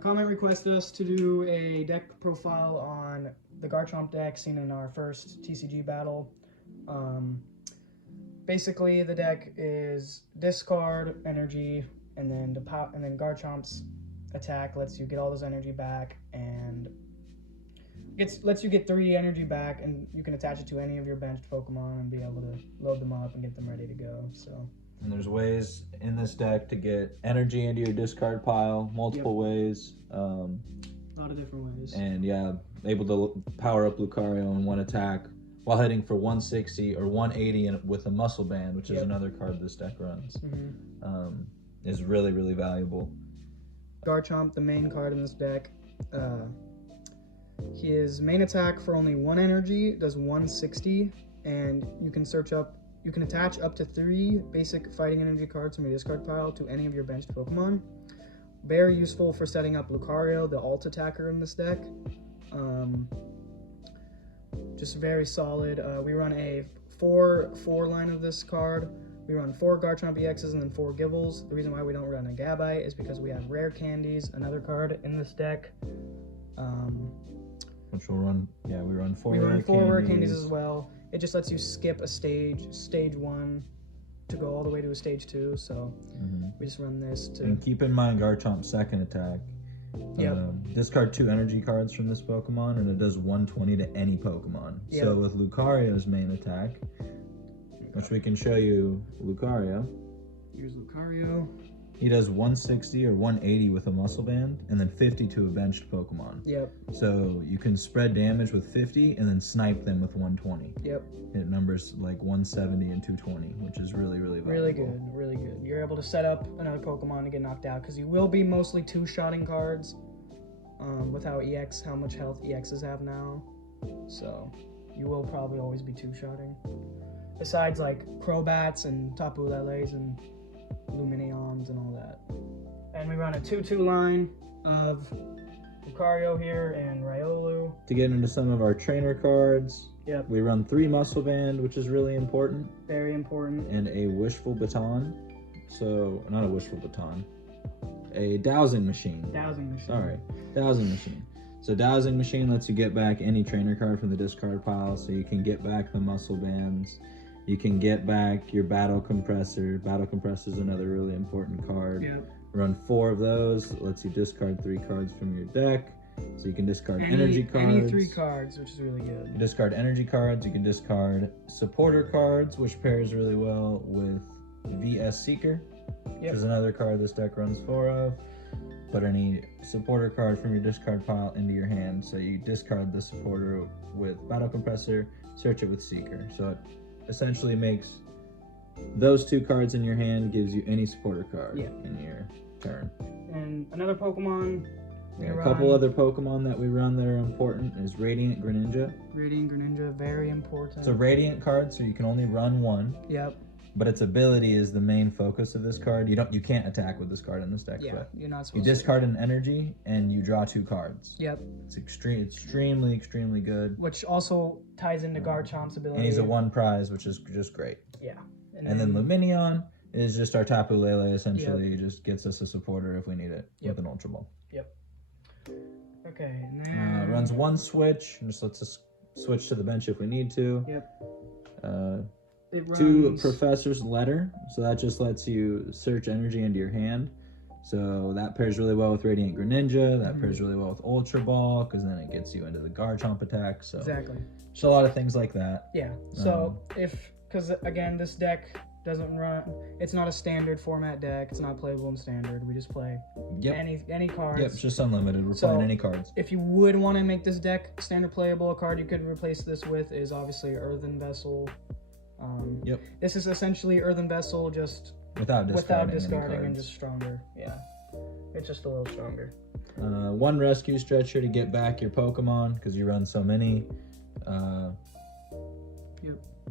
comment requested us to do a deck profile on the Garchomp deck seen in our first TCG battle. Basically, the deck is discard energy, and then Garchomp's attack lets you get all this energy back, and lets you get 3 energy back, and you can attach it to any of your benched Pokemon and be able to load them up and get them ready to go. So. And there's ways in this deck to get energy into your discard pile, multiple ways. A lot of different ways. And yeah, able to power up Lucario in one attack while hitting for 160 or 180 with a Muscle Band, which is another card this deck runs, is really, really valuable. Garchomp, the main card in this deck, his main attack for only 1 energy does 160, and you can attach up to 3 basic fighting energy cards from your discard pile to any of your benched Pokemon. Very useful for setting up Lucario, the alt attacker in this deck. Just very solid. We run a 4 line of this card. We run 4 Garchomp EXs and then 4 Gibles. The reason why we don't run a Gabite is because we have Rare Candies, another card in this deck. Which we'll run, we run 4 Rare Candies as well. It just lets you skip a stage 1, to go all the way to a stage 2. So we just run this to. And keep in mind Garchomp's second attack. Discard 2 energy cards from this Pokemon, and it does 120 to any Pokemon. So with Lucario's main attack, which we can show you Lucario. Here's Lucario. He does 160 or 180 with a Muscle Band, and then 50 to a benched Pokemon. So you can spread damage with 50 and then snipe them with 120. It numbers like 170 and 220, which is really, really valuable. Really good, really good. You're able to set up another Pokemon to get knocked out, because you will be mostly 2-shotting cards with how much health EXs have now. So you will probably always be 2-shotting. Besides like Crobats and Tapu Leles and Lumineons and all that. And we run a 2-2 line of Lucario here and Riolu. To get into some of our trainer cards, we run 3 Muscle Band, which is really important. Very important. And a Wishful Baton. So, not a Wishful Baton. A Dowsing Machine. Dowsing Machine. Sorry, Dowsing Machine. So Dowsing Machine lets you get back any trainer card from the discard pile, so you can get back the Muscle Bands. You can get back your Battle Compressor. Battle Compressor is another really important card. Run 4 of those. It lets you discard 3 cards from your deck. So you can discard energy cards. Any 3 cards, which is really good. You discard energy cards. You can discard supporter cards, which pairs really well with VS Seeker, which is another card this deck runs 4 of. Put any supporter card from your discard pile into your hand. So you discard the supporter with Battle Compressor, search it with Seeker. So it essentially makes those 2 cards in your hand, gives you any supporter card in your turn. And another Pokemon. A couple other Pokemon that we run that are important is Radiant Greninja. Radiant Greninja, very important. It's a Radiant card, so you can only run 1. But its ability is the main focus of this card. You can't attack with this card in this deck. But you're not supposed to. You discard an energy and you draw 2 cards. It's extremely good. Which also ties into Garchomp's ability. And he's a 1 prize, which is just great. And then Lumineon is just our Tapu Lele, essentially. Just gets us a supporter if we need it with an Ultra Ball. Okay, and then... runs 1 switch, and just lets us switch to the bench if we need to. It runs... 2 Professor's Letter, so that just lets you search energy into your hand. So that pairs really well with Radiant Greninja, that pairs really well with Ultra Ball, because then it gets you into the Garchomp attack. So just a lot of things like that. So because again, this deck doesn't run, it's not a standard format deck, it's not playable in standard, we just play any cards. It's just unlimited, we're playing any cards. If you would want to make this deck standard playable, a card you could replace this with is obviously Earthen Vessel. This is essentially Earthen Vessel, just without discarding and just stronger. It's just a little stronger. 1 Rescue Stretcher to get back your Pokemon, because you run so many.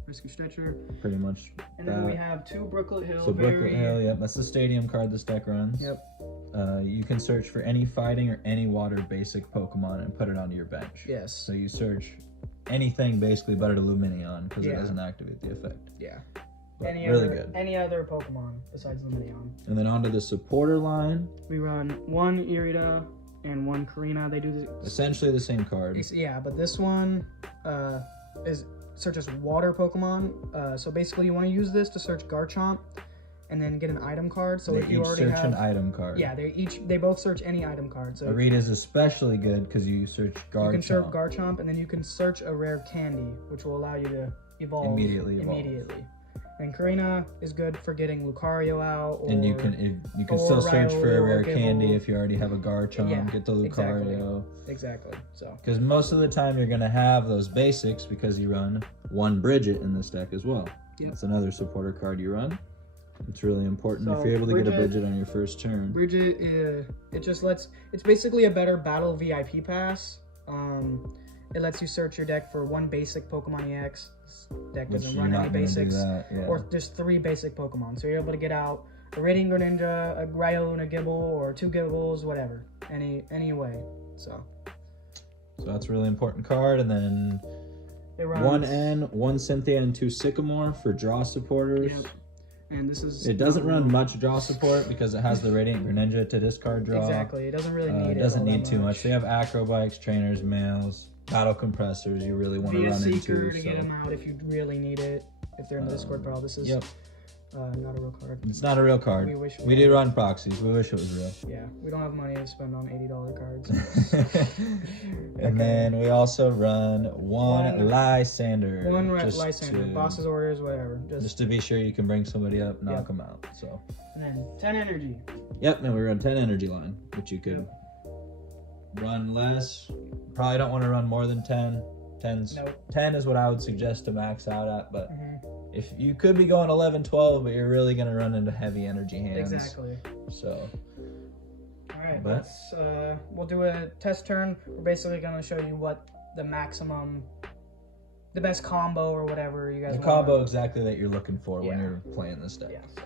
Rescue Stretcher. Pretty much. And then we have 2 Brooklet Hill. So Brooklet Hill, that's the stadium card this deck runs. You can search for any fighting or any water basic Pokemon and put it onto your bench. So you search anything basically but a Lumineon, because it doesn't activate the effect. Really good. Any other Pokemon besides Lumineon. And then onto the supporter line. We run 1 Irida, and one Korrina. They do essentially the same card. Yeah, but this one searches water Pokemon. So basically, you want to use this to search Garchomp, and then get an item card. So they if you each already search have an item card. Yeah, they both search any item card. So Irida is especially good because you search Garchomp. You can search Garchomp, and then you can search a rare candy, which will allow you to evolve immediately. And Korrina is good for getting Lucario out. Or, and you can still search for a rare Gible. candy if you already have a Garchomp. Yeah, get the Lucario. Exactly. So. Because most of the time you're gonna have those basics because you run one Brigette in this deck as well. Yep. That's another supporter card you run. It's really important So if you're able to get a Brigette on your first turn. Brigette, it's basically a better battle VIP pass. It lets you search your deck for one basic Pokemon EX. This deck doesn't run any basics, or just 3 basic Pokemon. So you're able to get out a Radiant Greninja, a Riolu, and a Gible, or 2 Gibles, whatever, any way. So that's a really important card, and then it runs 1 N, 1 Cynthia, and 2 Sycamore for draw supporters. Yep. And this is. It doesn't run much draw support because it has the Radiant Greninja to discard draw. Exactly. It doesn't really need it. It doesn't need too much. They have Acro Bikes, trainers, mails, Battle Compressors you really want to run into. Seeker to get them out if you really need it. If they're in the Discord pile. This is not a real card. It's not a real card. We do run proxies. We wish it was real. Yeah, we don't have money to spend on $80 cards. And then we also run one Lysandre. One Lysandre. Boss's orders, whatever. Just to be sure you can bring somebody up, knock them out. So. And then 10 energy. Yep, and we run 10 energy line, which you could run less. Probably don't want to run more than 10. 10 is what I would suggest to max out at, but if you could be going 11, 12, but you're really going to run into heavy energy hands. Exactly. So. All right, we'll do a test turn. We're basically going to show you what the best combo or whatever you guys want. The combo exactly that you're looking for when you're playing this deck. Yeah, so.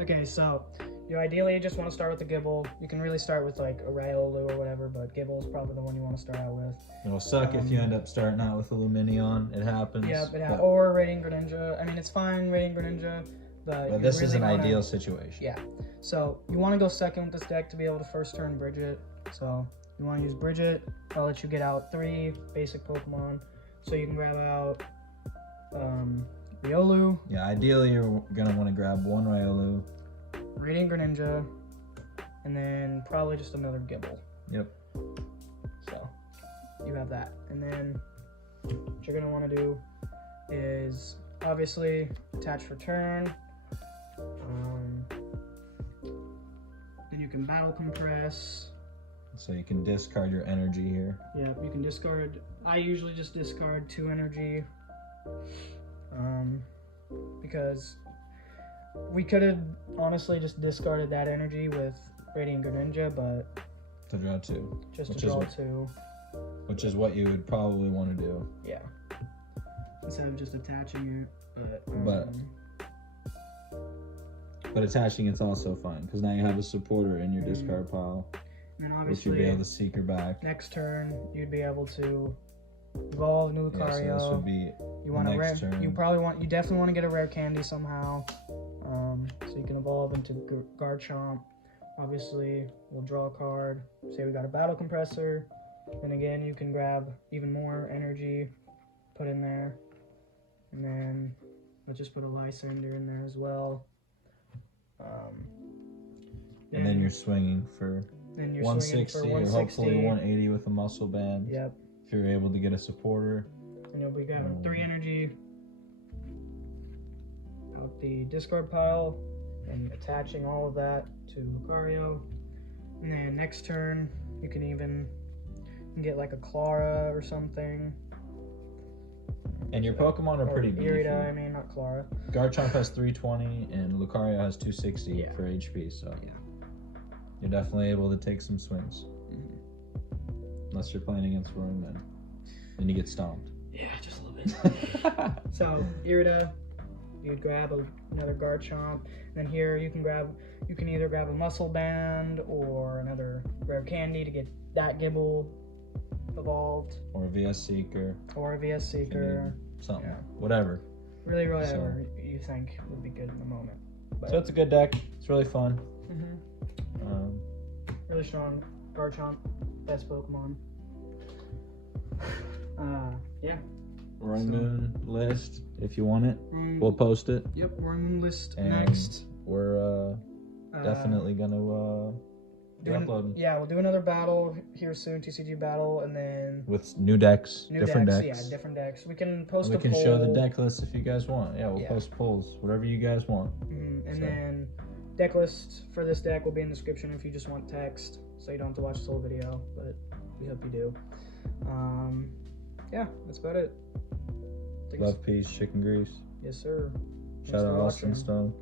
Okay, so you ideally just want to start with the Gible. You can really start with like a Riolu or whatever, but Gible is probably the one you want to start out with. It'll suck if you end up starting out with a Lumineon. It happens. Yeah, or Radiant Greninja. I mean, it's fine, Radiant Greninja, but this is an ideal situation. Yeah. So you want to go second with this deck to be able to first turn Brigette. So you want to use Brigette. I'll let you get out 3 basic Pokemon. So you can grab out Riolu. Yeah, ideally you're gonna want to grab 1 Riolu, Radiant Greninja, and then probably just another Gible. Yep. So you have that, and then what you're gonna want to do is obviously attach for turn. Then you can battle compress. So you can discard your energy here. Yeah, you can discard. I usually just discard 2 energy. Because we could have honestly just discarded that energy with Radiant Greninja, but to draw 2. Just to draw 2. Which is what you would probably want to do. Yeah. Instead of just attaching it, but attaching it's also fine because now you have a supporter in your discard pile, and then obviously which you'd be able to Seeker back. Next turn, you'd be able to evolve new Lucario. Yeah, so this would be you want a rare. Turn. You definitely want to get a rare candy somehow. So you can evolve into Garchomp. Obviously, we'll draw a card. Say we got a Battle Compressor. Then again, you can grab even more energy, put in there, and then let's just put a Lysandre in there as well. And then you're swinging for 160 or hopefully 180 with a muscle band. Yep. If you're able to get a supporter. And you'll be grabbing 3 energy out the discard pile and attaching all of that to Lucario. And then next turn, you can get like a Clara or something. And your Pokemon are pretty beefy. Irida, I mean, not Clara. Garchomp has 320 and Lucario has 260 for HP, so you're definitely able to take some swings. Unless you're playing against Roaring Men. Then you get stomped. Yeah, just a little bit. So, Irida, you'd grab another Garchomp. And then here you can either grab a Muscle Band or another Rare Candy to get that Gible evolved. Or a VS Seeker. Something. Yeah. Whatever. Really, whatever you think would be good in the moment. But so it's a good deck. It's really fun. Really strong. Garchomp, best Pokemon. Yeah. Roaring Moon list, if you want it, we'll post it. Yep, Roaring Moon list And next. We're definitely gonna be uploading. Yeah, we'll do another battle here soon, TCG battle, and then with new decks, different decks. Yeah, different decks. We can post. We can show the deck list if you guys want. Yeah, we'll post polls, whatever you guys want. And then deck list for this deck will be in the description if you just want text, so you don't have to watch the whole video. But we hope you do. Yeah, that's about it. Love, peace, chicken grease. Yes, sir. Shout out Austin Stone.